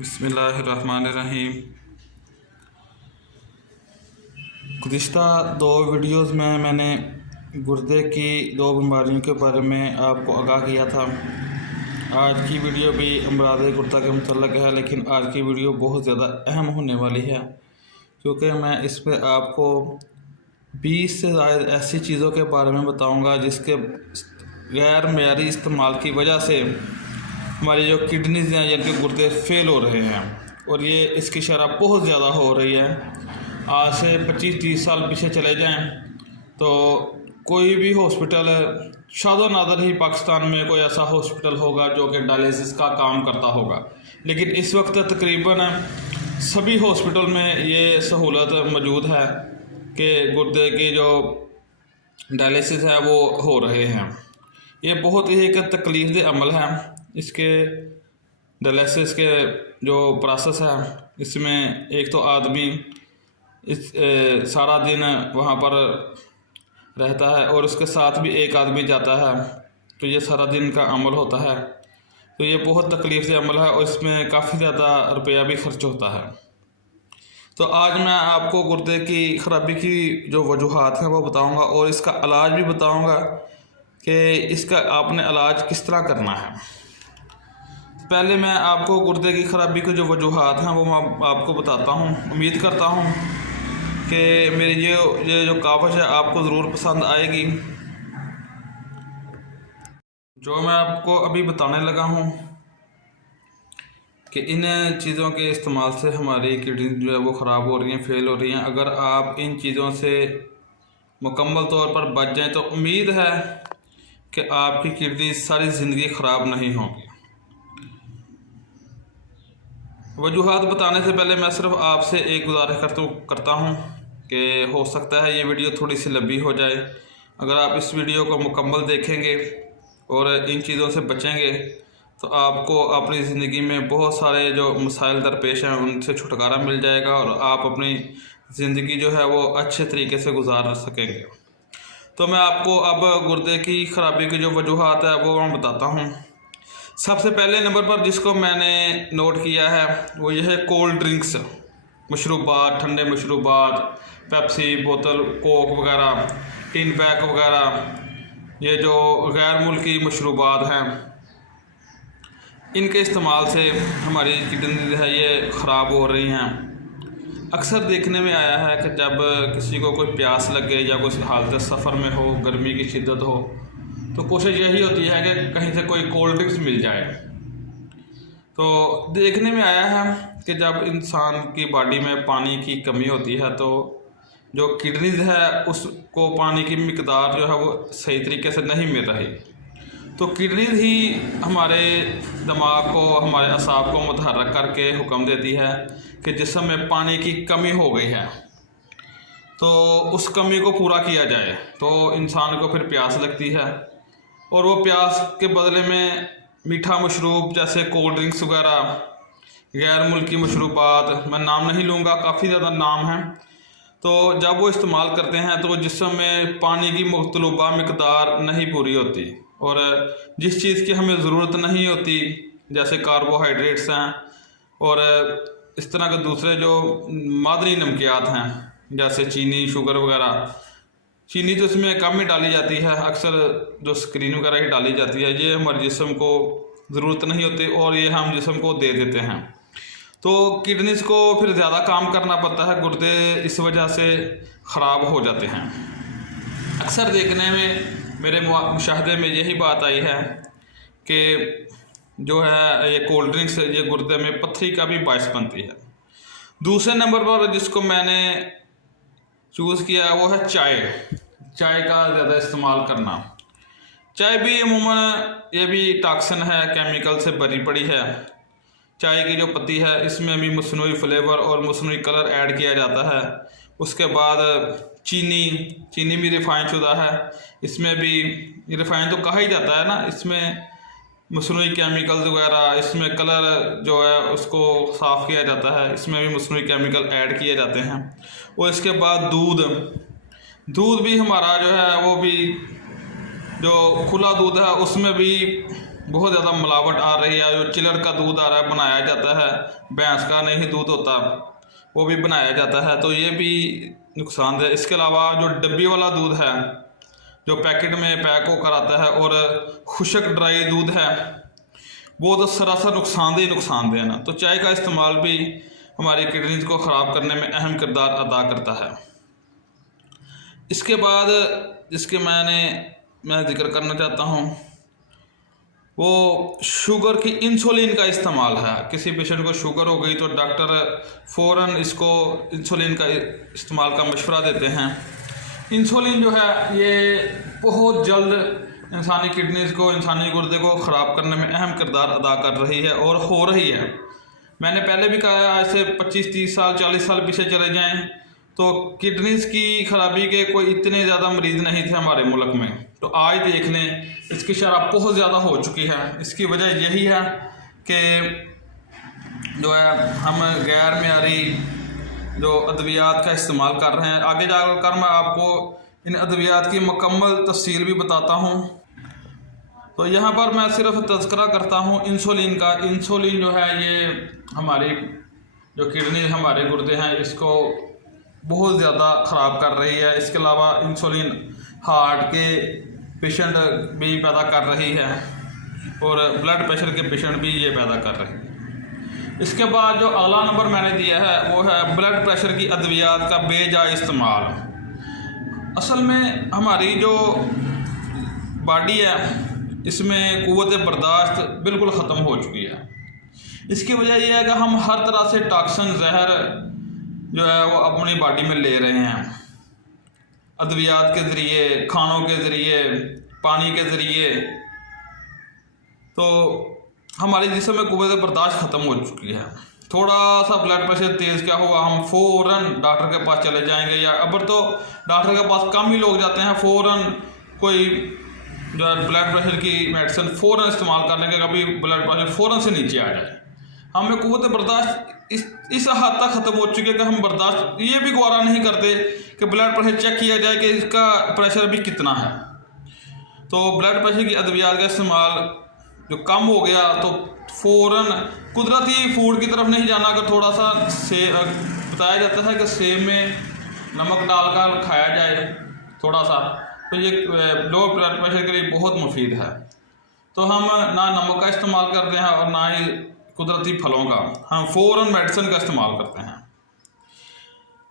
बिस्मिल्लाहिर्रहमानिर्रहीम। गुज़िश्ता दो वीडियोज़ में मैंने गुर्दे की दो बीमारियों के बारे में आपको आगाह किया था। आज की वीडियो भी अमराज़ गुर्दा के मुतल्लिक़ है, लेकिन आज की वीडियो बहुत ज़्यादा अहम होने वाली है, क्योंकि मैं इस पर आपको 20 से ज़्यादा ऐसी चीज़ों के बारे में बताऊंगा जिसके गैर मेयारी इस्तेमाल की वजह से हमारी जो किडनीज़ हैं यानी कि गुर्दे फेल हो रहे हैं, और ये इसकी शरह बहुत ज़्यादा हो रही है। आज से 25-30 साल पीछे चले जाएं तो कोई भी हॉस्पिटल, शादो नादर ही पाकिस्तान में कोई ऐसा हॉस्पिटल होगा जो कि डायलिसिस का काम करता होगा, लेकिन इस वक्त तकरीबन सभी हॉस्पिटल में ये सहूलत मौजूद है कि गुर्दे की जो डायलिसिस है वो हो रहे हैं। ये बहुत ही एक तकलीफ़देह अमल है। इसके डायलिसिस के जो प्रोसेस है, इसमें एक तो आदमी सारा दिन वहाँ पर रहता है और उसके साथ भी एक आदमी जाता है, तो ये सारा दिन का अमल होता है। तो ये बहुत तकलीफ़देह अमल है और इसमें काफ़ी ज़्यादा रुपया भी खर्च होता है। तो आज मैं आपको गुर्दे की ख़राबी की जो वजूहात हैं वो बताऊंगा और इसका इलाज भी बताऊंगा कि इसका आपने इलाज किस तरह करना है। पहले मैं आपको गुर्दे की ख़राबी की जो वजूहात हैं वो मैं आपको बताता हूँ। उम्मीद करता हूँ कि मेरी ये जो कावश है आपको ज़रूर पसंद आएगी। जो मैं आपको अभी बताने लगा हूँ कि इन चीज़ों के इस्तेमाल से हमारी किडनी जो है वो ख़राब हो रही हैं, फेल हो रही हैं। अगर आप इन चीज़ों से मुकम्मल तौर पर बच जाएं तो उम्मीद है कि आपकी किडनी सारी ज़िंदगी ख़राब नहीं होगी। वजूहात बताने से पहले मैं सिर्फ आपसे एक गुजारिश करता हूँ कि हो सकता है ये वीडियो थोड़ी सी लंबी हो जाए। अगर आप इस वीडियो को मुकम्मल देखेंगे और इन चीज़ों से बचेंगे तो आपको अपनी ज़िंदगी में बहुत सारे जो मसाइल दरपेश हैं उनसे छुटकारा मिल जाएगा और आप अपनी ज़िंदगी जो है वो अच्छे तरीके से गुजार सकेंगे। तो मैं आपको अब गुर्दे की ख़राबी की जो वजूहात है वो मैं बताता हूँ। सबसे पहले नंबर पर जिसको मैंने नोट किया है वो यह है कोल्ड ड्रिंक्स, मशरूबात, ठंडे मशरूबात, पेप्सी बोतल, कोक वगैरह, टिन पैक वगैरह, ये जो गैर मुल्की मशरूबात हैं, इनके इस्तेमाल से हमारी किडनी है ये ख़राब हो रही हैं। अक्सर देखने में आया है कि जब किसी को कोई प्यास लगे या कोई हालत सफ़र में हो, गर्मी की शिद्दत हो, तो कोशिश यही होती है कि कहीं से कोई कोल्ड ड्रिंक्स मिल जाए। तो देखने में आया है कि जब इंसान की बॉडी में पानी की कमी होती है तो जो किडनीज़ है उसको पानी की मिकदार जो है वो सही तरीके से नहीं मिल रही, तो किडनीज़ ही हमारे दिमाग को, हमारे असाब को मुतहर्रिक करके हुक्म देती है कि जिस्म में पानी की कमी हो गई है, तो उस कमी को पूरा किया जाए। तो इंसान को फिर प्यास लगती है और वो प्यास के बदले में मीठा मशरूब जैसे कोल्ड ड्रिंक्स वगैरह, गैर मुल्की मशरूबात, मैं नाम नहीं लूँगा, काफ़ी ज़्यादा नाम हैं, तो जब वो इस्तेमाल करते हैं तो जिस्म में पानी की मतलूबा मिकदार नहीं पूरी होती और जिस चीज़ की हमें ज़रूरत नहीं होती जैसे कार्बोहाइड्रेट्स हैं और इस तरह के दूसरे जो मादनी नमकियात हैं जैसे चीनी, शुगर वगैरह, चीनी तो इसमें कम ही डाली जाती है, अक्सर जो स्क्रीन वगैरह ही डाली जाती है, ये हमारे जिस्म को ज़रूरत नहीं होती और ये हम जिस्म को दे देते हैं। तो किडनीज़ को फिर ज़्यादा काम करना पड़ता है, गुर्दे इस वजह से ख़राब हो जाते हैं। अक्सर देखने में मेरे मुशाहदे में यही बात आई है कि जो है ये कोल्ड ड्रिंक्स ये गुर्दे में पत्थरी का भी बायस बनती है। दूसरे नंबर पर जिसको मैंने चूज़ किया है वो है चाय का ज़्यादा इस्तेमाल करना। चाय भी अमूमन ये भी टॉक्सिन है, केमिकल से भरी पड़ी है। चाय की जो पत्ती है इसमें भी मसनूई फ्लेवर और मसनूई कलर ऐड किया जाता है। उसके बाद चीनी भी रिफ़ाइन शुदा है, इसमें भी रिफ़ाइन तो कहा ही जाता है ना, इसमें मसनूई केमिकल्स वगैरह, इसमें कलर जो है उसको साफ़ किया जाता है, इसमें भी मसनूई केमिकल ऐड किए जाते हैं। और इसके बाद दूध भी हमारा जो है वो भी जो खुला दूध है उसमें भी बहुत ज़्यादा मिलावट आ रही है। जो चिलर का दूध आ रहा है, बनाया जाता है, भैंस का नहीं दूध होता, वो भी बनाया जाता है, तो ये भी नुकसानदेह। इसके अलावा जो डब्बी वाला दूध है, जो पैकेट में पैक होकर आता है, और खुश्क ड्राई दूध है, वो तो सरासर नुकसानदेह ना। तो चाय का इस्तेमाल भी हमारी किडनीज को ख़राब करने में अहम किरदार अदा करता है। इसके बाद जिसके मैं जिक्र करना चाहता हूँ वो शुगर की इंसुलिन का इस्तेमाल है। किसी पेशेंट को शुगर हो गई तो डॉक्टर फ़ौरन इसको इंसुलिन का इस्तेमाल का मशवरा देते हैं। इंसुलिन जो है ये बहुत जल्द इंसानी किडनीज़ को, इंसानी गुर्दे को ख़राब करने में अहम किरदार अदा कर रही है और हो रही है। मैंने पहले भी कहा है, आज से 25-30 साल 40 साल पीछे चले जाएं तो किडनीज़ की खराबी के कोई इतने ज़्यादा मरीज़ नहीं थे हमारे मुल्क में। तो आज देख लें, इसकी शरह बहुत ज़्यादा हो चुकी है। इसकी वजह यही है कि जो है हम गैर मेयारी जो अद्वियात का इस्तेमाल कर रहे हैं। आगे जाकर मैं आपको इन अद्वियात की मुकम्मल तफसील भी बताता हूँ। तो यहाँ पर मैं सिर्फ तज़किरा करता हूँ इंसुलिन का। इंसुलिन जो है ये हमारी जो किडनी, हमारे गुर्दे हैं, इसको बहुत ज़्यादा ख़राब कर रही है। इसके अलावा इंसुलिन हार्ट के पेशेंट भी पैदा कर रही है और ब्लड प्रेशर के पेशेंट भी ये पैदा कर रही है। इसके बाद जो अगला नंबर मैंने दिया है वो है ब्लड प्रेशर की अद्वियात का बेजा इस्तेमाल। असल में हमारी जो बॉडी है इसमें क़ुव्वत बर्दाश्त बिल्कुल ख़त्म हो चुकी है। इसकी वजह यह है कि हम हर तरह से टॉक्सिन, जहर जो है वो अपनी बॉडी में ले रहे हैं, अद्वियात के ज़रिए, खानों के ज़रिए, पानी के ज़रिए। तो हमारे जिस्म में क़ुव्वत बर्दाश्त ख़त्म हो चुकी है। थोड़ा सा ब्लड प्रेशर तेज़ क्या हुआ, हम फ़ौरन डॉक्टर के पास चले जाएंगे, या अब तो डॉक्टर के पास कम ही लोग जाते हैं। फ़ौरन कोई जो है ब्लड प्रेशर की मेडिसिन फ़ौरन इस्तेमाल करने के, कभी ब्लड प्रेशर फ़ौरन से नीचे आ जाए। हमें क़ुव्वत बर्दाश्त इस हद तक ख़त्म हो चुकी है कि हम बर्दाश्त ये भी गवारा नहीं करते कि ब्लड प्रेशर चेक किया जाए कि इसका प्रेशर भी कितना है। तो ब्लड प्रेशर की अद्वियात का इस्तेमाल जो कम हो गया तो फ़ौरन कुदरती फूड की तरफ नहीं जाना। अगर थोड़ा सा बताया जाता है कि सेब में नमक डालकर खाया जाए थोड़ा सा, तो ये लो ब्लड प्रेशर के लिए बहुत मुफीद है। तो हम ना नमक का इस्तेमाल करते हैं और ना ही कुदरती फलों का, हम फ़ौरन मेडिसिन का इस्तेमाल करते हैं।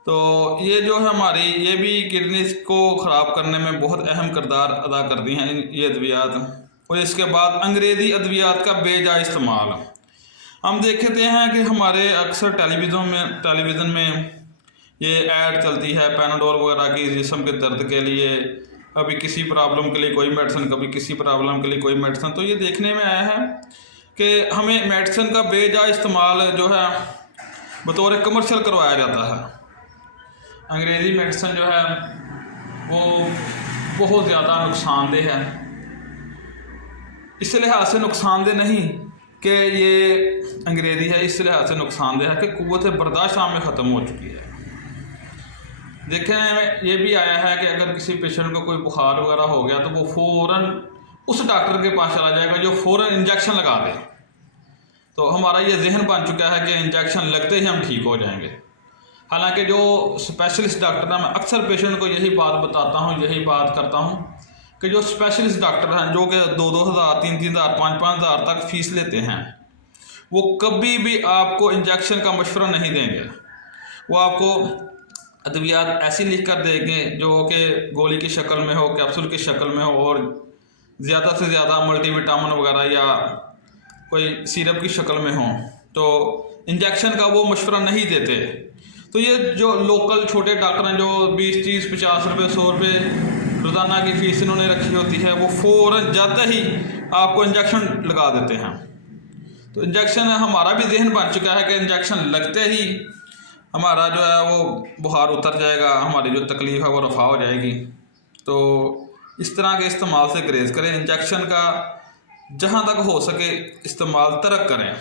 तो ये जो है हमारी, ये भी किडनीज़ को ख़राब करने में बहुत अहम किरदार अदा करती हैं ये अद्वियात। और इसके बाद अंग्रेज़ी अद्वियात का बेजा इस्तेमाल। हम देखते हैं कि हमारे अक्सर टेलीविज़न में ये ऐड चलती है पैनाडोल वगैरह की, जिस्म के दर्द के लिए, कभी किसी प्रॉब्लम के लिए कोई मेडिसिन, कभी किसी प्रॉब्लम के लिए कोई मेडिसिन। तो ये देखने में आया है कि हमें मेडिसिन का बेजा इस्तेमाल जो है बतौर कमर्शियल करवाया जाता है। अंग्रेज़ी मेडिसिन जो है वो बहुत ज़्यादा नुकसानदेह है। इस लिहाज से नुकसानदेह नहीं कि ये अंग्रेज़ी है, इस लिहाज से नुकसानदेह है कि क़ुव्वत बर्दाश्त हमें ख़त्म हो चुकी है। देखने में ये भी आया है कि अगर किसी पेशेंट को कोई बुखार वगैरह हो गया तो वो फ़ौरन उस डॉक्टर के पास चला जाएगा जो फ़ौरन इंजेक्शन लगा दे। तो हमारा ये जहन बन चुका है कि इंजेक्शन लगते ही हम ठीक हो जाएंगे। हालांकि जो स्पेशलिस्ट डॉक्टर हैं, मैं अक्सर पेशेंट को यही बात बताता हूँ, यही बात करता हूँ कि जो स्पेशलिस्ट डॉक्टर हैं जो कि 2-2 हज़ार, 3-3 हज़ार, 5-5 हज़ार तक फ़ीस लेते हैं, वो कभी भी आपको इंजेक्शन का मशवरा नहीं देंगे। वो आपको अद्वियात ऐसी लिख कर देंगे जो कि गोली की शक्ल में हो, कैप्सूल की शक्ल में हो, और ज़्यादा से ज़्यादा मल्टीविटामिन वगैरह या कोई सिरप की शक्ल में हो। तो इंजेक्शन का वो मशवरा नहीं देते। तो ये जो लोकल छोटे डॉक्टर हैं जो 20, 30, 50 रुपये, 100 रुपये रोज़ाना की फ़ीस इन्होंने रखी होती है, वो फ़ौरन जाते ही आपको इंजेक्शन लगा देते हैं। तो इंजेक्शन, हमारा भी जहन बन चुका है कि इंजेक्शन लगते ही हमारा जो है वो बुखार उतर जाएगा, हमारी जो तकलीफ़ है वो रफ़ा हो जाएगी। तो इस तरह के इस्तेमाल से ग्रेज़ करें। इंजेक्शन का जहाँ तक हो सके इस्तेमाल तर्क करें।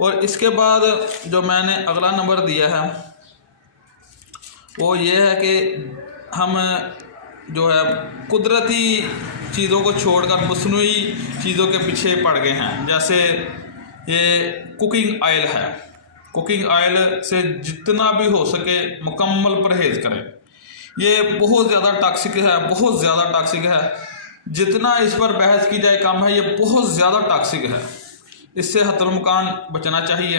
और इसके बाद जो मैंने अगला नंबर दिया है वो ये है कि हम जो है कुदरती चीज़ों को छोड़कर मसनूई चीज़ों के पीछे पड़ गए हैं। जैसे ये कुकिंग ऑयल है, कुकिंग ऑयल से जितना भी हो सके मुकम्मल परहेज़ करें। ये बहुत ज़्यादा टॉक्सिक है, बहुत ज़्यादा टॉक्सिक है। जितना इस पर बहस की जाए कम है, ये बहुत ज़्यादा टॉक्सिक है। इससे हतरमकान बचना चाहिए।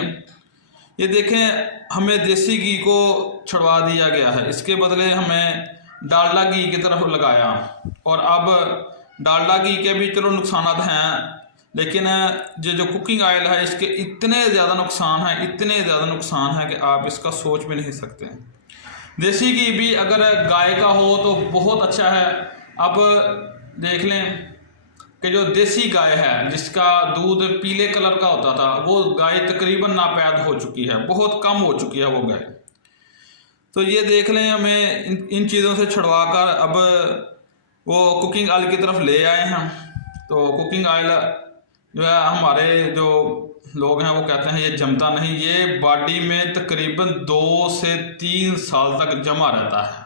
ये देखें, हमें देसी घी को छुड़वा दिया गया है, इसके बदले हमें डालडा घी की तरफ लगाया। और अब डालडा घी के भी चलो नुकसान हैं, लेकिन ये जो कुकिंग ऑयल है इसके इतने ज़्यादा नुकसान हैं, इतने ज़्यादा नुकसान हैं कि आप इसका सोच भी नहीं सकते। देसी घी भी अगर गाय का हो तो बहुत अच्छा है। अब देख लें कि जो देसी गाय है जिसका दूध पीले कलर का होता था, वो गाय तकरीबन नापैद हो चुकी है, बहुत कम हो चुकी है वो गाय। तो ये देख लें, हमें इन चीज़ों से छुड़वा कर अब वो कुकिंग ऑयल की तरफ ले आए हैं। तो कुकिंग ऑयल जो है, हमारे जो लोग हैं वो कहते हैं ये जमता नहीं, ये बॉडी में तकरीबन 2 से 3 साल तक जमा रहता है।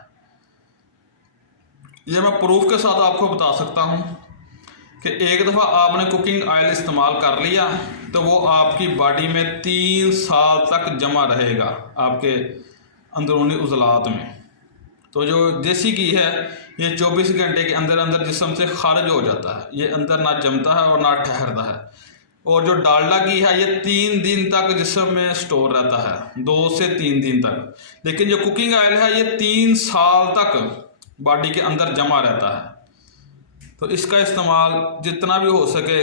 ये मैं प्रूफ के साथ आपको बता सकता हूँ कि एक दफ़ा आपने कुकिंग ऑयल इस्तेमाल कर लिया तो वो आपकी बॉडी में 3 साल तक जमा रहेगा आपके अंदरूनी उज़लात में। तो जो देसी घी है ये 24 घंटे के अंदर अंदर जिस्म से खारिज हो जाता है, ये अंदर ना जमता है और ना ठहरता है। और जो डालडा घी है ये 3 दिन तक जिस्म में स्टोर रहता है, 2 से 3 दिन तक। लेकिन जो कुकिंग ऑयल है ये 3 साल तक बॉडी के अंदर जमा रहता है। तो इसका इस्तेमाल जितना भी हो सके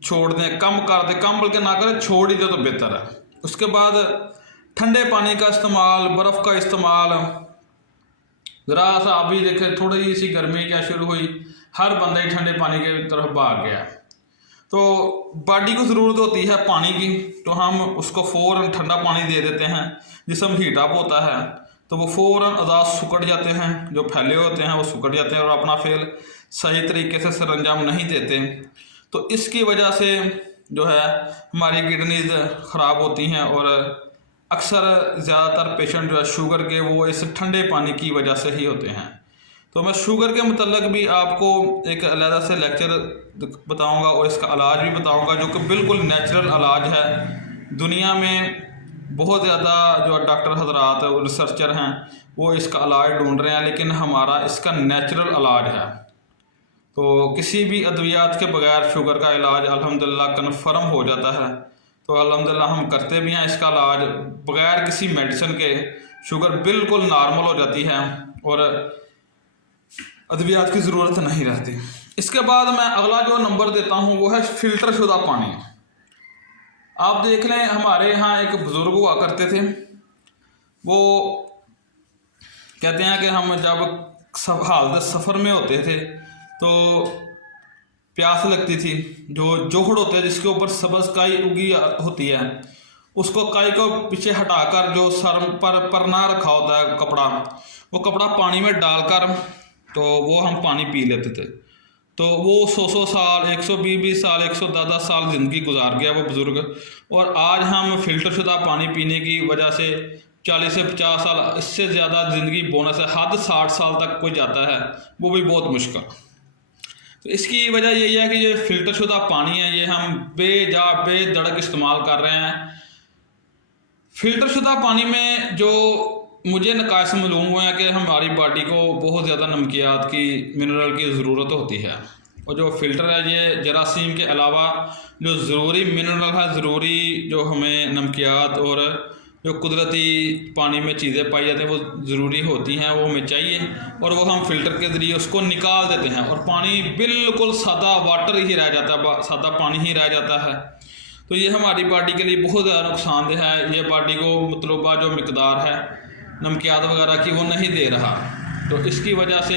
छोड़ दें, कम कर दें, कम बल्कि ना करें, छोड़ ही दे तो बेहतर है। उसके बाद ठंडे पानी का इस्तेमाल, बर्फ़ का इस्तेमाल, ज़रा सा अभी देखें थोड़ी सी गर्मी क्या शुरू हुई, हर बंदा ही ठंडे पानी की तरफ भाग गया। तो बॉडी को ज़रूरत होती है पानी की, तो हम उसको फ़ौरन ठंडा पानी दे देते हैं। जिस्म हीट अप होता है तो वो फ़ौरन अज़ा सुकड़ जाते हैं, जो फैले होते हैं वो सुकड़ जाते हैं और अपना फेल सही तरीके से सरंजाम नहीं देते। तो इसकी वजह से जो है हमारी किडनीज ख़राब होती हैं और अक्सर ज़्यादातर पेशेंट जो है शुगर के वो इस ठंडे पानी की वजह से ही होते हैं। तो मैं शुगर के मतलब भी आपको एक अलग से लेक्चर बताऊंगा और इसका इलाज भी बताऊंगा, जो कि बिल्कुल नेचुरल इलाज है। दुनिया में बहुत ज़्यादा जो डॉक्टर हजरात और रिसर्चर हैं वो इसका इलाज ढूंढ रहे हैं, लेकिन हमारा इसका नेचुरल इलाज है। तो किसी भी अद्वियात के बगैर शुगर का इलाज अल्हम्दुलिल्लाह कन्फर्म हो जाता है। तो अल्हम्दुलिल्लाह हम करते भी हैं इसका इलाज बगैर किसी मेडिसिन के। शुगर बिल्कुल नॉर्मल हो जाती है और अद्वियात की ज़रूरत नहीं रहती। इसके बाद मैं अगला जो नंबर देता हूँ वो है फ़िल्टर शुदा पानी। आप देख लें, हमारे यहाँ एक बुज़ुर्ग हुआ करते थे, वो कहते हैं कि हम जब हालत सफ़र में होते थे तो प्यास लगती थी, जो जोहड़ होते हैं जिसके ऊपर सब्ज़ काई उगी होती है, उसको काई को पीछे हटाकर जो सर पर ना रखा होता है कपड़ा, वो कपड़ा पानी में डालकर तो वो हम पानी पी लेते थे। तो वो 100 साल, 120 साल, 110 साल ज़िंदगी गुजार गया वो बुज़ुर्ग। और आज हम फ़िल्टर शुदा पानी पीने की वजह से 40 से 50 साल, इससे ज़्यादा ज़िंदगी बोनस है, हद 60 साल तक कोई जाता है, वो भी बहुत मुश्किल। तो इसकी वजह यही है कि ये फ़िल्टर शुदा पानी है, ये हम बेधड़क इस्तेमाल कर रहे हैं। फ़िल्टर शुदा पानी में जो मुझे नकाश मालूम हुआ है कि हमारी बॉडी को बहुत ज़्यादा नमकियात की, मिनरल की ज़रूरत होती है। और जो फ़िल्टर है ये जरासीम के अलावा जो ज़रूरी मिनरल है, ज़रूरी जो हमें नमकियात और जो कुदरती पानी में चीज़ें पाई जाती हैं वो ज़रूरी होती हैं, वो हमें चाहिए, और वो हम फ़िल्टर के ज़रिए उसको निकाल देते हैं और पानी बिल्कुल सादा वाटर ही रह जाता है, सादा पानी ही रह जाता है। तो ये हमारी बॉडी के लिए बहुत ज़्यादा नुकसानदेह है। ये बॉडी को मतलूबा जो मिकदार है नमकियात वगैरह की वो नहीं दे रहा। तो इसकी वजह से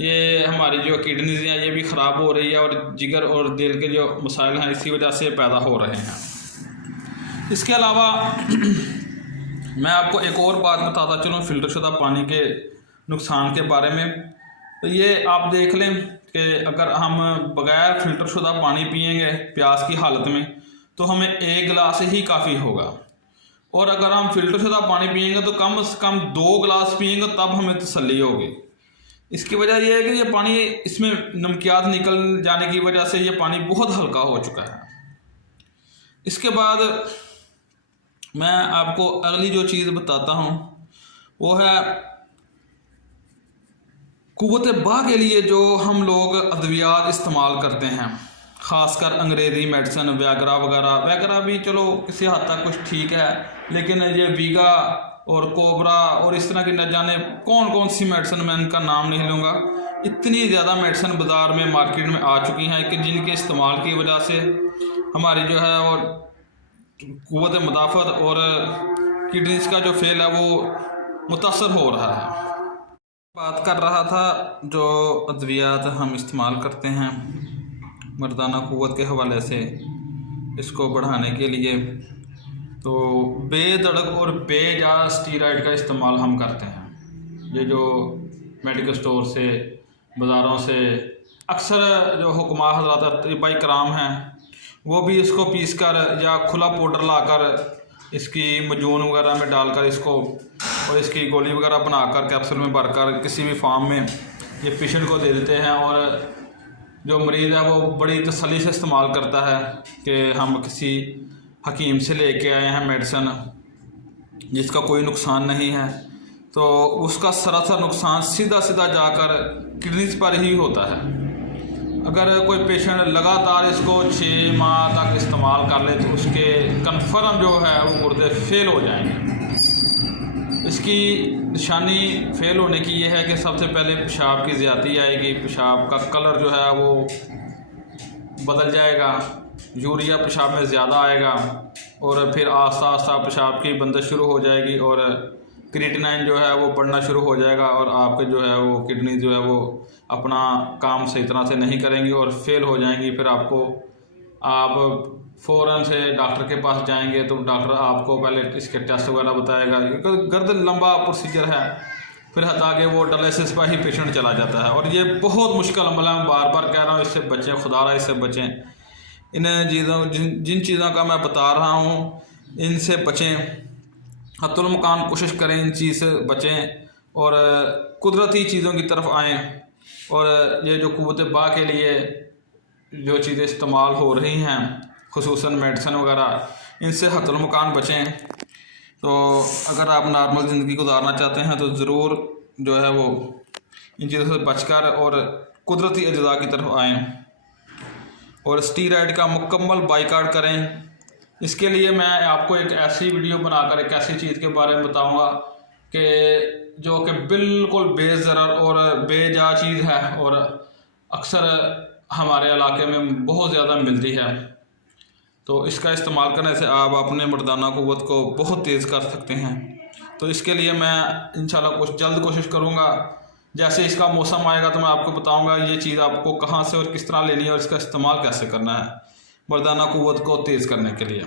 ये हमारी जो किडनीज हैं ये भी ख़राब हो रही है और जिगर और दिल के जो मसाइल हैं इसी वजह से पैदा हो रहे हैं। इसके अलावा मैं आपको एक और बात बताता चलूँ फ़िल्टर शुदा पानी के नुकसान के बारे में। तो ये आप देख लें कि अगर हम बग़ैर फ़िल्टर शुदा पानी पिएंगे प्यास की हालत में तो हमें 1 गिलास ही काफ़ी होगा, और अगर हम फ़िल्टर शुदा पानी पिएंगे तो कम से कम 2 गिलास पिएंगे तब हमें तसल्ली होगी। इसकी वजह यह है कि ये पानी, इसमें नमकियात निकल जाने की वजह से ये पानी बहुत हल्का हो चुका है। इसके बाद मैं आपको अगली जो चीज़ बताता हूँ वो है कुव्वत बा के लिए जो हम लोग अद्वियात इस्तेमाल करते हैं, ख़ासकर अंग्रेज़ी मेडिसिन वगैरह वगैरह भी चलो किसी हद तक कुछ ठीक है, लेकिन ये वीगा और कोबरा और इस तरह की न जाने कौन कौन सी मेडिसिन, मैं इनका नाम नहीं लूँगा, इतनी ज़्यादा मेडिसिन बाज़ार में मार्केट में आ चुकी हैं कि जिनके इस्तेमाल की वजह से हमारी जो है और कुव्वत मुदाफ़त और किडनीज़ का जो फेल है वो मुतासर हो रहा है। बात कर रहा था जो अद्वियात हम इस्तेमाल करते हैं मर्दाना कुव्वत के हवाले से इसको बढ़ाने के लिए, तो बेधड़क और बेजा स्टीरॉयड का इस्तेमाल हम करते हैं। ये जो मेडिकल स्टोर से, बाज़ारों से अक्सर जो हुक्मा हज़रात तबिबाई कराम हैं वो भी इसको पीस कर या खुला पाउडर लाकर इसकी मजून वगैरह में डालकर इसको और इसकी गोली वगैरह बनाकर कैप्सूल में भरकर किसी भी फार्म में ये पेशेंट को दे देते हैं, और जो मरीज़ है वो बड़ी तसल्ली से इस्तेमाल करता है कि हम किसी हकीम से लेके आए हैं मेडिसिन जिसका कोई नुकसान नहीं है, तो उसका सरासर नुकसान सीधा जाकर किडनीज पर ही होता है। अगर कोई पेशेंट लगातार इसको 6 माह तक इस्तेमाल कर ले तो उसके कन्फर्म जो है वो गुर्दे फेल हो जाएंगे। इसकी निशानी फेल होने की ये है कि सबसे पहले पेशाब की ज़्यादती आएगी, पेशाब का कलर जो है वो बदल जाएगा, यूरिया पेशाब में ज़्यादा आएगा, और फिर आस्ता आस्ता पेशाब की बंदिश शुरू हो जाएगी और क्रिएटिनिन जो है वो बढ़ना शुरू हो जाएगा, और आपके जो है वो किडनी जो है वो अपना काम सही तरह से नहीं करेंगी और फेल हो जाएंगी। फिर आप फ़ौरन से डॉक्टर के पास जाएंगे तो डॉक्टर आपको पहले इसके टेस्ट वगैरह बताएगा, गर्द लंबा प्रोसीजर है, फिर हटा के वो डायलिसिस पर ही पेशेंट चला जाता है, और ये बहुत मुश्किल अमल है। मैं बार बार कह रहा हूँ इससे बचें, खुदारा इससे बचें। इन चीज़ों जिन चीज़ों का मैं बता रहा हूँ इनसे बचें, हत्तुल-इम्कान कोशिश करें इन चीज़ से बचें और कुदरती चीज़ों की तरफ आएँ। और ये जो कुव्वत बा के लिए जो चीज़ें इस्तेमाल हो रही हैं खुसूसन मेडिसिन वगैरह, इनसे हत्तुल-इम्कान बचें। तो अगर आप नॉर्मल ज़िंदगी गुजारना चाहते हैं तो ज़रूर जो है वो इन चीज़ों से बचकर और कुदरती अज़्ज़ा की तरफ आएँ और स्टीरॉयड का मुकम्मल बाइकाट करें। इसके लिए मैं आपको एक ऐसी वीडियो बनाकर एक ऐसी चीज़ के बारे में बताऊंगा कि जो कि बिल्कुल बेज़रर और बेजा चीज़ है और अक्सर हमारे इलाके में बहुत ज़्यादा मिलती है। तो इसका इस्तेमाल करने से आप अपने मर्दाना कुव्वत को बहुत तेज़ कर सकते हैं। तो इसके लिए मैं इंशाल्लाह कुछ जल्द कोशिश करूँगा, जैसे इसका मौसम आएगा तो मैं आपको बताऊँगा ये चीज़ आपको कहाँ से और किस तरह लेनी है और इसका इस्तेमाल कैसे करना है मर्दाना कुव्वत को तेज़ करने के लिए।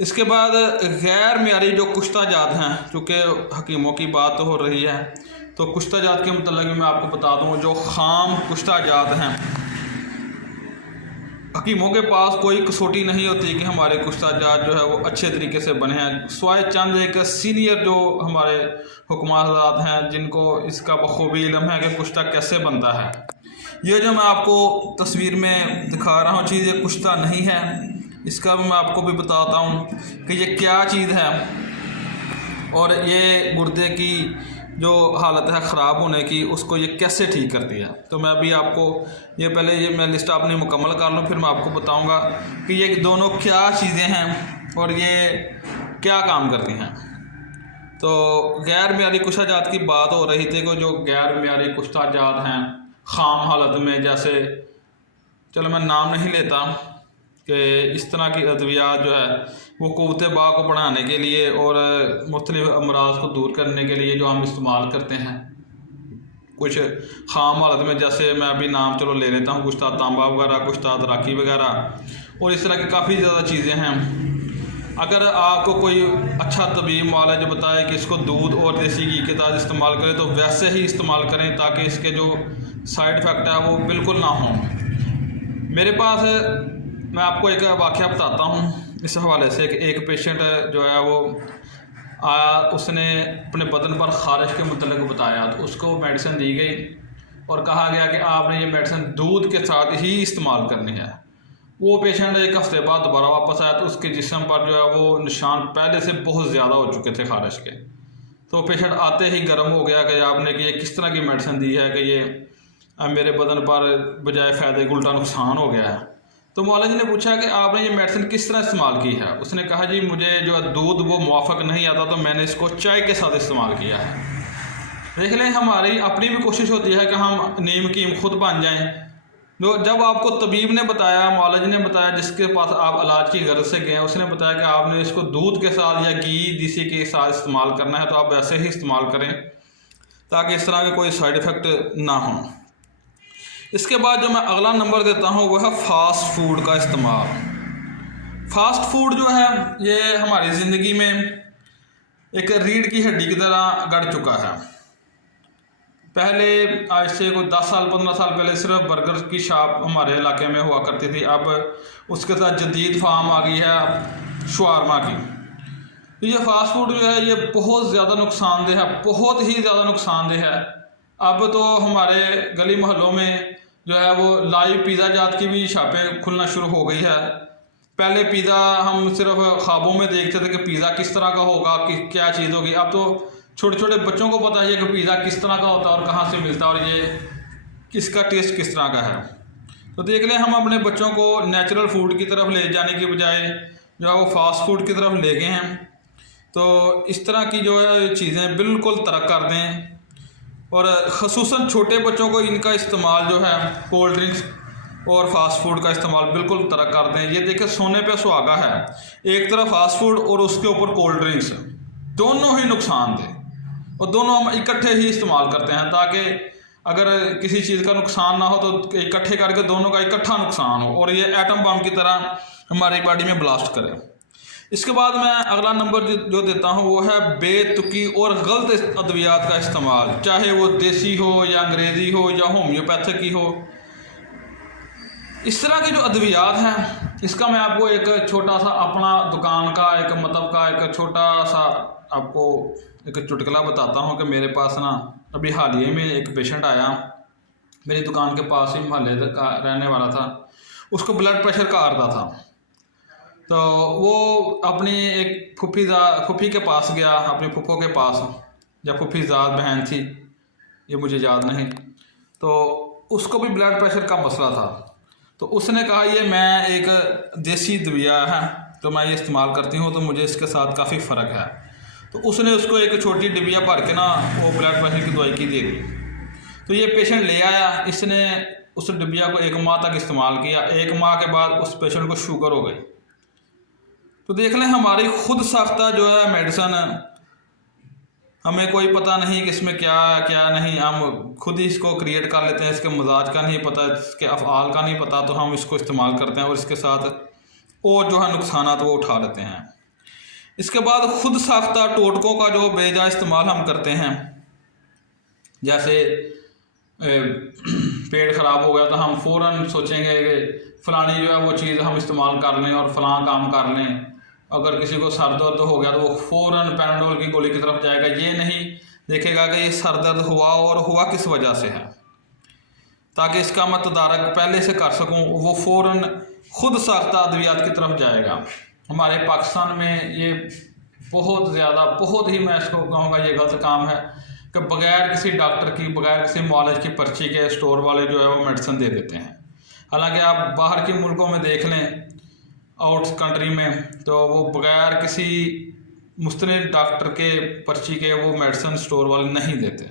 इसके बाद गैर मियारी जो कुश्ता जात हैं, चूँकि हकीमों की बात हो रही है तो कुश्ता जात के मतलब मैं आपको बता दूँ, जो ख़ाम कुश्ता जात हैं हकीमों के पास कोई कसौटी नहीं होती कि हमारे कुश्ता जात जो है वो अच्छे तरीके से बने हैं, स्वाय चंद एक सीनियर जो हमारे हुक्मा हज़रात हैं जिनको इसका बखूबी इल्म है कि कुश्ता कैसे बनता है। ये जो मैं आपको तस्वीर में दिखा रहा हूँ चीज़, ये कुश्ता नहीं है, इसका मैं आपको भी बताता हूँ कि ये क्या चीज़ है और ये गुर्दे की जो हालत है ख़राब होने की उसको ये कैसे ठीक करती है। तो मैं अभी आपको ये पहले ये मैं लिस्ट अपनी मुकम्मल कर लूँ, फिर मैं आपको बताऊँगा कि ये दोनों क्या चीज़ें हैं और ये क्या काम करती हैं। तो गैर मियारी कुश्ता जात की बात हो रही थी कि जो गैर मियारी कुश्ता जात हैं ख़ाम हालत में, जैसे चलो मैं नाम नहीं लेता कि इस तरह की अद्वियात जो है वो कुव्वत बा को बढ़ाने के लिए और मुख्तलिफ अमराज को दूर करने के लिए जो हम इस्तेमाल करते हैं कुछ ख़ाम हालत में, जैसे मैं अभी नाम चलो ले लेता हूँ, कुश्ता तांबा वगैरह, कुश्ता दराकी वगैरह और इस तरह की काफ़ी ज़्यादा चीज़ें हैं। अगर आपको कोई अच्छा तबीब वाला जो बताए कि इसको दूध और देसी घी के साथ इस्तेमाल करें तो वैसे ही इस्तेमाल करें ताकि इसके जो साइड इफ़ेक्ट है वो बिल्कुल ना हों। मेरे पास मैं आपको एक वाक़या बताता हूँ इस हवाले से कि एक पेशेंट जो है वो उसने अपने बदन पर ख़ारिश के मुतल्लिक़ बताया, तो उसको मेडिसिन दी गई और कहा गया कि आपने ये मेडिसिन दूध के साथ ही इस्तेमाल करनी है। वो पेशेंट एक हफ्ते बाद दोबारा वापस आया तो उसके जिस्म पर जो है वो निशान पहले से बहुत ज़्यादा हो चुके थे ख़ारिश के। तो पेशेंट आते ही गर्म हो गया कि आपने कि ये किस तरह की मेडिसिन दी है कि ये मेरे बदन पर बजाय फ़ायदे उल्टा नुकसान हो गया है। तो मौलाना जी ने पूछा कि आपने ये मेडिसिन किस तरह इस्तेमाल की है। उसने कहा जी मुझे जो दूध वो मुआफ़क नहीं आता तो मैंने इसको चाय के साथ इस्तेमाल किया है। देख लें, हमारी अपनी भी कोशिश होती है कि हम नीम कीम खुद बन जाएं। तो जब आपको तबीब ने बताया, मौलाना जी ने बताया, जिसके पास आप इलाज की गर्ज से गए, उसने बताया कि आपने इसको दूध के साथ या घी देसी के साथ इस्तेमाल करना है, तो आप वैसे ही इस्तेमाल करें ताकि इस तरह के कोई साइड इफ़ेक्ट ना हो। इसके बाद जो मैं अगला नंबर देता हूँ वह है फ़ास्ट फूड का इस्तेमाल। फ़ास्ट फूड जो है ये हमारी ज़िंदगी में एक रीढ़ की हड्डी की तरह गढ़ चुका है। पहले आज से कोई 10 साल 15 साल पहले सिर्फ बर्गर की शॉप हमारे इलाके में हुआ करती थी, अब उसके साथ जदीद फार्म आ गई है शवारमा की। तो ये फ़ास्ट फूड जो है ये बहुत ज़्यादा नुकसानदेह है, बहुत ही ज़्यादा नुकसानदेह है। अब तो हमारे गली मोहल्लों में जो है वो लाइव पिज़्ज़ा जात की भी शॉपें खुलना शुरू हो गई है। पहले पिज़्ज़ा हम सिर्फ ख्वाबों में देखते थे कि पिज़्ज़ा किस तरह का होगा, कि क्या चीज़ होगी। अब तो छोटे छोटे बच्चों को पता है कि पिज़्ज़ा किस तरह का होता है और कहाँ से मिलता है और ये किसका टेस्ट किस तरह का है। तो देख लें, हम अपने बच्चों को नेचुरल फूड की तरफ ले जाने की बजाय जो है वो फास्ट फूड की तरफ ले गए हैं। तो इस तरह की जो है चीज़ें बिल्कुल तर्क कर दें और ख़ुसूसन छोटे बच्चों को इनका इस्तेमाल जो है कोल्ड ड्रिंक्स और फास्ट फूड का इस्तेमाल बिल्कुल तर्क कर दें। ये देखें, सोने पे सुहागा है, एक तरफ फास्ट फूड और उसके ऊपर कोल्ड ड्रिंक्स, दोनों ही नुकसान दें और दोनों हम इकट्ठे ही इस्तेमाल करते हैं ताकि अगर किसी चीज़ का नुकसान ना हो तो इकट्ठे करके दोनों का इकट्ठा नुकसान हो और ये एटम बम की तरह हमारी बॉडी में ब्लास्ट करे। इसके बाद मैं अगला नंबर जो देता हूँ वो है बेतुकी और गलत अद्वियात का इस्तेमाल, चाहे वो देसी हो या अंग्रेज़ी हो या होम्योपैथिक की हो। इस तरह के जो अद्वियात हैं इसका मैं आपको एक छोटा सा अपना दुकान का एक मतलब का एक छोटा सा आपको एक चुटकुला बताता हूँ कि मेरे पास ना अभी हाल ही में एक पेशेंट आया, मेरी दुकान के पास ही मोहल्ले का रहने वाला था। उसको ब्लड प्रेशर का आर्दा था, तो वो अपनी एक फूफी के पास गया, अपनी फूफो के पास, या फूफीजाद बहन थी ये मुझे याद नहीं, तो उसको भी ब्लड प्रेशर का मसला था। तो उसने कहा ये मैं एक देसी दवाई है तो मैं ये इस्तेमाल करती हूँ तो मुझे इसके साथ काफ़ी फ़र्क है। तो उसने उसको एक छोटी डिबिया भर के ना वो ब्लड प्रेशर की दवाई की दे दी। तो ये पेशेंट ले आया, इसने उस डिबिया को 1 माह तक इस्तेमाल किया। 1 माह के बाद उस पेशेंट को शुगर हो गई। तो देख लें, हमारी खुद साख्ता जो है मेडिसन, हमें कोई पता नहीं कि इसमें क्या क्या नहीं, हम खुद ही इसको क्रिएट कर लेते हैं। इसके मजाज का नहीं पता, इसके अफ़आल का नहीं पता, तो हम इसको इस्तेमाल करते हैं और इसके साथ और जो है नुकसानात वो उठा लेते हैं। इसके बाद खुद साख्ता टोटकों का जो बेजा इस्तेमाल हम करते हैं, जैसे पेट ख़राब हो गया तो हम फ़ौरन सोचेंगे कि फ़लानी जो है वो चीज़ हम इस्तेमाल कर लें और फ़लाँ काम कर लें। अगर किसी को सर दर्द हो गया तो वो फ़ौरन पैराडोल की गोली की तरफ जाएगा, ये नहीं देखेगा कि ये सर दर्द हुआ और हुआ किस वजह से है, ताकि इसका मैं तदारक पहले से कर सकूं। वो फ़ौरन खुद साख्ता अद्वियात की तरफ जाएगा। हमारे पाकिस्तान में ये बहुत ज़्यादा, बहुत ही मैं इसको कहूँगा ये गलत काम है कि बग़ैर किसी डॉक्टर की, बग़ैर किसी मुआलिज की पर्ची के स्टोर वाले जो है वो मेडिसिन दे देते हैं। हालांकि आप बाहर के मुल्कों में देख लें, आउट कंट्री में, तो वो बग़ैर किसी मुस्तनिद डॉक्टर के पर्ची के वो मेडिसिन स्टोर वाले नहीं देते।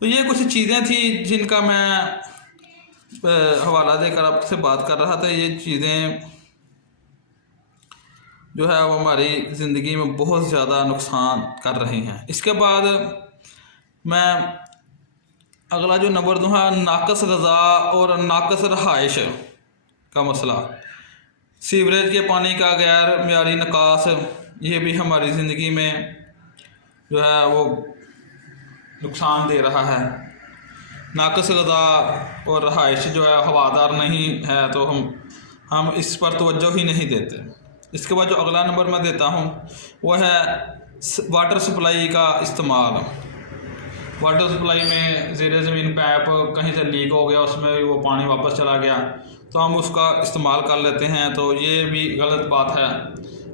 तो ये कुछ चीज़ें थी जिनका मैं हवाला देकर आपसे बात कर रहा था। ये चीज़ें जो है वो हमारी ज़िंदगी में बहुत ज़्यादा नुकसान कर रही हैं। इसके बाद मैं अगला जो नंबर दूँगा, नाकस ग़ज़ा और नाकस रहाइश का मसला। सीवरेज के पानी का गैर मियारी निकास, ये भी हमारी ज़िंदगी में जो है वो नुकसान दे रहा है। नाकस ग़ज़ा और रहाइश जो है हवादार नहीं है तो हम इस पर तवज्जो ही नहीं देते। इसके बाद जो अगला नंबर मैं देता हूँ वो है वाटर सप्लाई का इस्तेमाल, वाटर सप्लाई में ज़ेरे ज़मीन पैप कहीं से लीक हो गया, उसमें वो पानी वापस चला गया तो हम उसका इस्तेमाल कर लेते हैं, तो ये भी गलत बात है।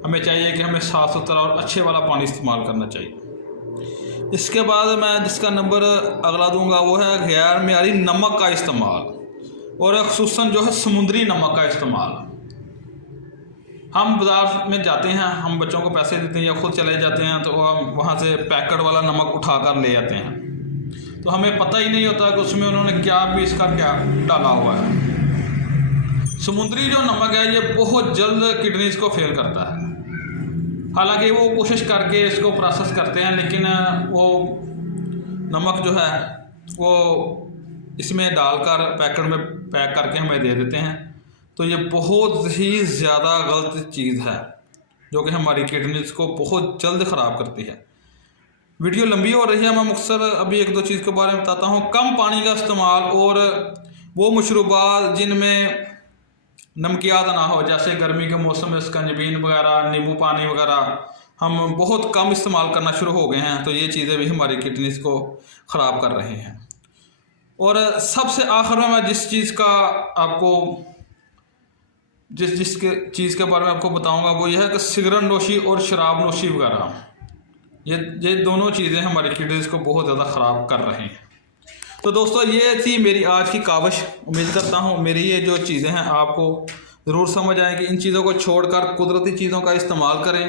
हमें चाहिए कि हमें साफ़ सुथरा और अच्छे वाला पानी इस्तेमाल करना चाहिए। इसके बाद मैं जिसका नंबर अगला दूंगा वो है गैर मियारी नमक का इस्तेमाल, और ख़ुसूसन जो है समुद्री नमक का इस्तेमाल। हम बाज़ार में जाते हैं, हम बच्चों को पैसे देते हैं या खुद चले जाते हैं, तो हम वहाँ से पैकेट वाला नमक उठा कर ले आते हैं, तो हमें पता ही नहीं होता कि उसमें उन्होंने क्या पीस कर क्या डाला हुआ है। समुद्री जो नमक है ये बहुत जल्द किडनीज को फेल करता है। हालांकि वो कोशिश करके इसको प्रोसेस करते हैं, लेकिन वो नमक जो है वो इसमें डालकर पैकेट में पैक करके हमें दे देते हैं, तो ये बहुत ही ज़्यादा गलत चीज़ है जो कि हमारी किडनीज को बहुत जल्द ख़राब करती है। वीडियो लंबी हो रही है, मैं मुख्तसर अभी एक दो चीज़ के बारे में बताता हूँ। कम पानी का इस्तेमाल और वो मशरूबात जिनमें नमकियात ना हो, जैसे गर्मी के मौसम में स्कंजबीन वगैरह, नींबू पानी वगैरह हम बहुत कम इस्तेमाल करना शुरू हो गए हैं, तो ये चीज़ें भी हमारी किडनीज को ख़राब कर रही हैं। और सबसे आखिर में मैं जिस चीज़ का आपको जिस चीज़ के बारे में आपको बताऊंगा वो यह है कि सिगरेट नोशी और शराब नोशी वगैरह, ये दोनों चीज़ें हमारी किडनीज को बहुत ज़्यादा ख़राब कर रही हैं। तो दोस्तों ये थी मेरी आज की काविश। उम्मीद करता हूँ मेरी ये जो चीज़ें हैं आपको ज़रूर समझ आएगी। इन चीज़ों को छोड़कर कुदरती चीज़ों का इस्तेमाल करें।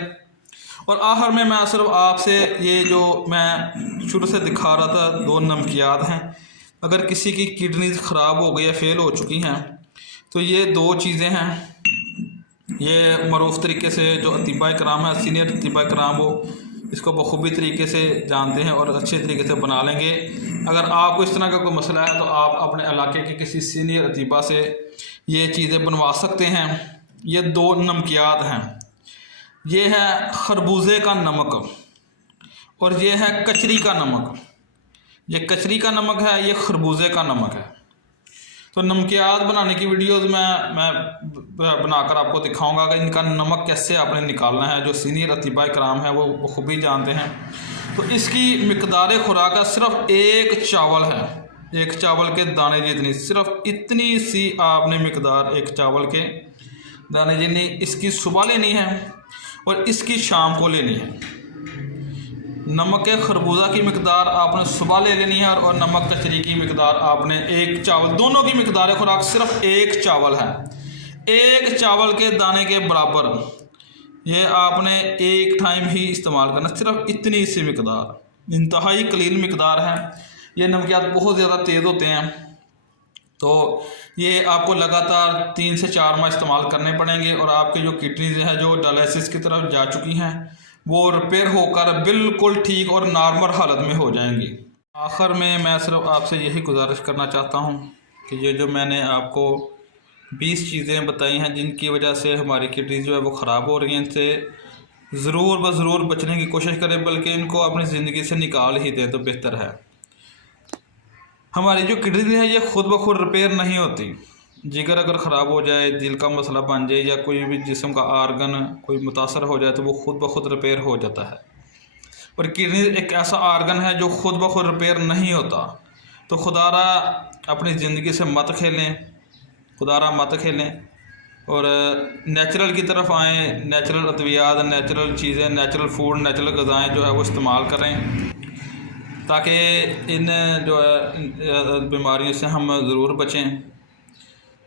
और आखिर में मैं सिर्फ आपसे ये जो मैं शुरू से दिखा रहा था 2 नमकियात हैं, अगर किसी की किडनीज ख़राब हो गई या फेल हो चुकी हैं तो ये 2 चीज़ें हैं। ये मरूफ तरीके से जो अतीबा कराम है, सीनियर अतीबा कराम वो इसको बखूबी तरीके से जानते हैं और अच्छे तरीके से बना लेंगे। अगर आपको इस तरह का कोई मसला है तो आप अपने इलाके के किसी सीनियर अतीबा से ये चीज़ें बनवा सकते हैं। ये 2 नमकियात हैं, ये है खरबूजे का नमक और ये है कचरी का नमक। ये कचरी का नमक है, ये खरबूजे का नमक है। तो नमकियात बनाने की वीडियोस मैं बनाकर आपको दिखाऊंगा कि इनका नमक कैसे आपने निकालना है। जो सीनियर अतीबा कराम है वो बखूबी जानते हैं। तो इसकी मिकदार खुराक का सिर्फ 1 चावल है, 1 चावल के दाने जितनी, सिर्फ इतनी सी आपने मिकदार 1 चावल के दाने जितनी इसकी सुबह लेनी है और इसकी शाम को लेनी है। नमक खरबूजा की मिकदार आपने सुबह ले लेनी है और नमक कचरी की मिकदार आपने 1 चावल, दोनों की मिकदार खुराक सिर्फ 1 चावल है। 1 चावल के दाने के बराबर ये आपने 1 टाइम ही इस्तेमाल करना, सिर्फ इतनी सी मिकदार, इंतहाई कलील मिकदार है। ये नमकियात बहुत ज़्यादा तेज़ होते हैं, तो ये आपको लगातार 3 से 4 माह इस्तेमाल करने पड़ेंगे और आपकी जो किडनीज है जो डायलिसिस की तरफ जा चुकी हैं वो रिपेयर होकर बिल्कुल ठीक और नॉर्मल हालत में हो जाएंगी। आखिर में मैं सिर्फ आपसे यही गुजारिश करना चाहता हूँ कि ये जो मैंने आपको 20 चीज़ें बताई हैं जिनकी वजह से हमारी किडनी जो है वो ख़राब हो रही हैं, इनसे ज़रूर बचने की कोशिश करें, बल्कि इनको अपनी ज़िंदगी से निकाल ही दे तो बेहतर है। हमारी जो किडनी है ये खुद ब खुद रिपेयर नहीं होती। जिगर अगर ख़राब हो जाए, दिल का मसला बन जाए या कोई भी जिस्म का आर्गन कोई मुतासर हो जाए तो वो खुद ब खुद रिपेयर हो जाता है। और किडनी एक ऐसा आर्गन है जो खुद ब खुद रिपेयर नहीं होता। तो खुदारा अपनी ज़िंदगी से मत खेलें, खुदारा मत खेलें और नेचुरल की तरफ आएँ। नेचुरल अद्वियात, नेचुरल चीज़ें, नेचुरल फूड, नेचुरल ग़िज़ाएँ जो है वो इस्तेमाल करें ताकि इन जो है बीमारियों से हम ज़रूर बचें।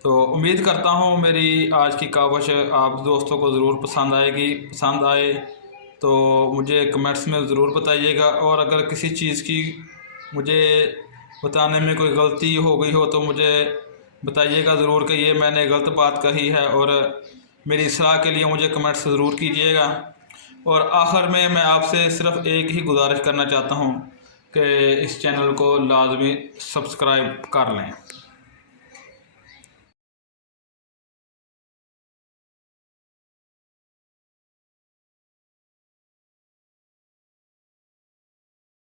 तो उम्मीद करता हूँ मेरी आज की काविश आप दोस्तों को ज़रूर पसंद आएगी। पसंद आए तो मुझे कमेंट्स में ज़रूर बताइएगा, और अगर किसी चीज़ की मुझे बताने में कोई गलती हो गई हो तो मुझे बताइएगा ज़रूर कि ये मैंने गलत बात कही है, और मेरी सलाह के लिए मुझे कमेंट्स ज़रूर कीजिएगा। और आखिर में मैं आपसे सिर्फ एक ही गुजारिश करना चाहता हूँ कि इस चैनल को लाजमी सब्सक्राइब कर लें।